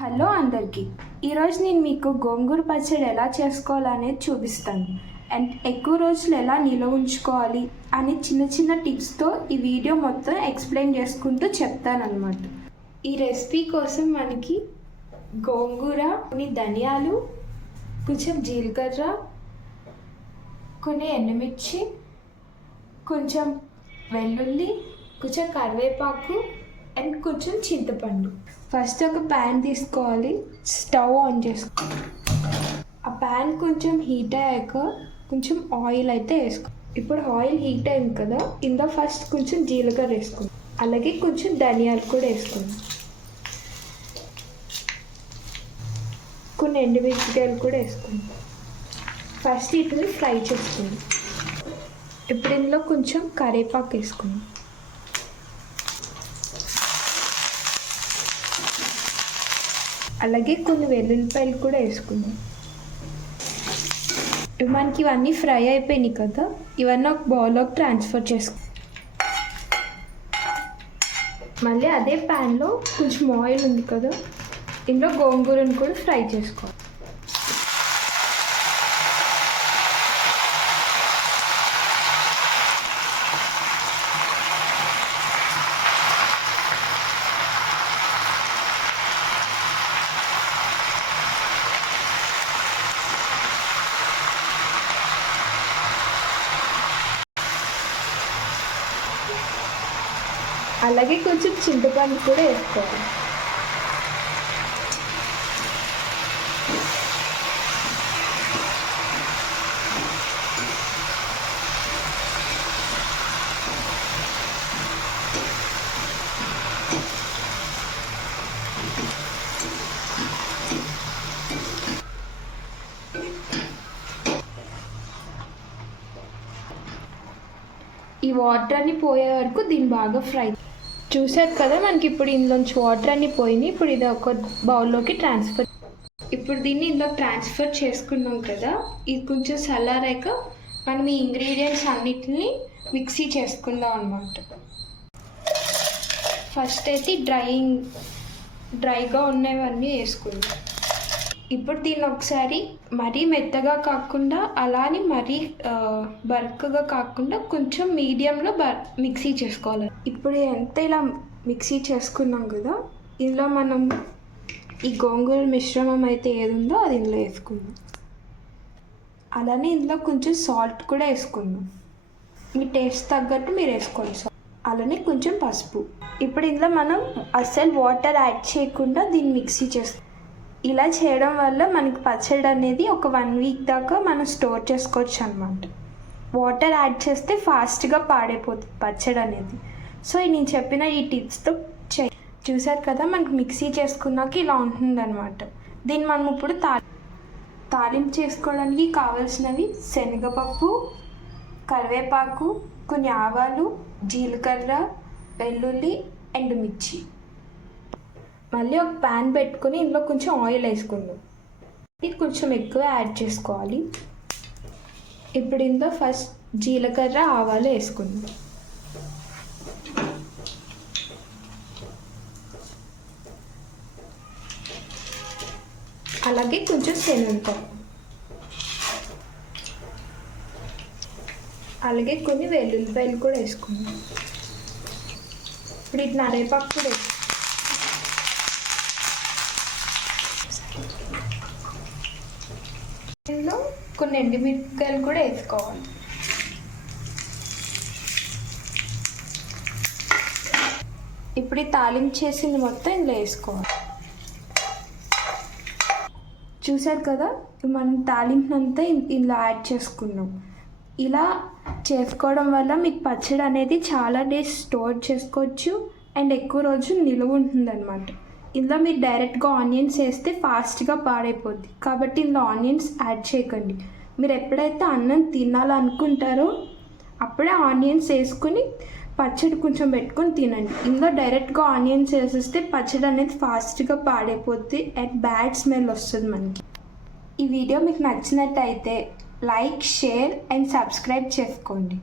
Hello అందరికీ, ఈరోజు నేను మీకు గోంగూర పచ్చడి ఎలా చేసుకోవాలనేది చూపిస్తాను. అండ్ ఎక్కువ రోజులు ఎలా నిల్వ ఉంచుకోవాలి అనే చిన్న చిన్న టిప్స్తో ఈ వీడియో మొత్తం ఎక్స్ప్లెయిన్ చేసుకుంటూ చెప్తానన్నమాట. ఈ రెసిపీ కోసం మనకి గోంగూర, కొన్ని ధనియాలు, కొంచెం జీలకర్ర, కొన్ని ఎండుమిర్చి, కొంచెం వెల్లుల్లి, కొంచెం కరివేపాకు అండ్ కొంచెం చింతపండు. ఫస్ట్ ఒక ప్యాన్ తీసుకోవాలి, స్టవ్ ఆన్ చేసుకోవాలి. ఆ ప్యాన్ కొంచెం హీట్ అయ్యాక కొంచెం ఆయిల్ అయితే వేసుకో. ఇప్పుడు ఆయిల్ హీట్ అయింది కదా, ఇందులో ఫస్ట్ కొంచెం జీలకర్ర వేసుకుందాం, అలాగే కొంచెం ధనియాలు కూడా వేసుకుందాం, కొన్ని ఎండుమిరపకాయలు కూడా వేసుకుందాం. ఫస్ట్ వీటిని ఫ్రై చేసుకుందాం. ఇప్పుడు ఇందులో కొంచెం కరివేపాకు వేసుకుందాం, అలాగే కొన్ని వెల్లుల్లిపాయలు కూడా వేసుకుందాం. మనకి ఇవన్నీ ఫ్రై అయిపోయినాయి కదా, ఇవన్నీ ఒక బౌల్లోకి ట్రాన్స్ఫర్ చేసుకో. మళ్ళీ అదే ప్యాన్లో కొంచెం ఆయిల్ ఉంది కదా, ఇందులో గోంగూరను కూడా ఫ్రై చేసుకోవాలి. అలాగే కొంచెం చింతపండు కూడా వేసుకోవాలి. ఈ వాటర్ అన్ని పోయే వరకు దీన్ని బాగా ఫ్రై. చూసారు కదా, మనకి ఇప్పుడు ఇందులోంచి వాటర్ అన్ని పోయినాయి. ఇప్పుడు ఇది ఒక బౌల్లోకి ట్రాన్స్ఫర్. ఇప్పుడు దీన్ని ఇందులో ట్రాన్స్ఫర్ చేసుకున్నాం కదా, ఇది కొంచెం చల్లారాక మనం ఈ ఇంగ్రీడియంట్స్ అన్నిటిని మిక్సీ చేసుకుందాం అన్నమాట. ఫస్ట్ అయితే డ్రైగా ఉన్నవన్నీ వేసుకుందాం. ఇప్పుడు దీన్ని ఒకసారి మరీ మెత్తగా కాకుండా, అలానే మరీ బరకగా కాకుండా కొంచెం మీడియంలో మిక్సీ చేసుకోవాలి. ఇప్పుడు ఎంత ఇలా మిక్సీ చేసుకున్నాం కదా, ఇందులో మనం ఈ గోంగూర మిశ్రమం అయితే ఏది ఉందో అది ఇందులో వేసుకుందాం. అలానే ఇందులో కొంచెం సాల్ట్ కూడా వేసుకుందాం, మీ టేస్ట్ తగ్గట్టు మీరు వేసుకోండి. అలానే కొంచెం పసుపు. ఇప్పుడు ఇందులో మనం అస్సలు వాటర్ యాడ్ చేయకుండా దీన్ని మిక్సీ చేసుకో. ఇలా చేయడం వల్ల మనకి పచ్చడి అనేది ఒక 1 వీక్ దాకా మనం స్టోర్ చేసుకోవచ్చు అన్నమాట. వాటర్ యాడ్ చేస్తే ఫాస్ట్గా పాడైపోతుంది పచ్చడి అనేది. సో నేను చెప్పిన ఈ టిప్స్తో చూసారు కదా, మనకి మిక్సీ చేసుకున్నాక ఇలా ఉంటుందన్నమాట. దీన్ని మనం ఇప్పుడు తాలింపు చేసుకోవడానికి కావాల్సినవి శనగపప్పు, కరివేపాకు, కొన్ని ఆవాలు, జీలకర్ర, వెల్లుల్లి, ఎండుమిర్చి. మళ్ళీ ఒక ప్యాన్ పెట్టుకొని ఇందులో కొంచెం ఆయిల్ వేసుకుందాం. ఇది కొంచెం ఎక్కువ యాడ్ చేసుకోవాలి. ఇప్పుడు ఇందులో ఫస్ట్ జీలకర్ర, ఆవాలు వేసుకుందాం. అలాగే కొంచెం శనగపప్పు, అలాగే కొన్ని వెల్లుల్లిపాయలు కూడా వేసుకుందాం. ఇప్పుడు ఇది కరివేపాకు కూడా వేసుకుందాం. ఇందులో కొన్ని ఎండుమిరపకాయలు కూడా వేసుకోవాలి. ఇప్పుడు ఈ తాలింపు చేసింది మొత్తం ఇందులో వేసుకోవాలి. చూసారు కదా, మనం తాలింపు అంతా ఇందులో యాడ్ చేసుకున్నాం. ఇలా చేసుకోవడం వల్ల మీకు పచ్చడి అనేది చాలా డేస్ స్టోర్ చేసుకోవచ్చు అండ్ ఎక్కువ రోజులు నిలువ ఉంటుందన్నమాట. ఇందులో మీరు డైరెక్ట్గా ఆనియన్స్ వేస్తే ఫాస్ట్గా పాడైపోద్ది, కాబట్టి ఇందులో ఆనియన్స్ యాడ్ చేయకండి. మీరు ఎప్పుడైతే అన్నం తినాలనుకుంటారో అప్పుడే ఆనియన్స్ వేసుకుని పచ్చడి కొంచెం పెట్టుకొని తినండి. ఇందులో డైరెక్ట్గా ఆనియన్స్ వేసేస్తే పచ్చడి అనేది ఫాస్ట్గా పాడైపోద్ది అండ్ బ్యాడ్ స్మెల్ వస్తుంది మనకి. ఈ వీడియో మీకు నచ్చినట్టయితే లైక్, షేర్ అండ్ సబ్స్క్రైబ్ చేసుకోండి.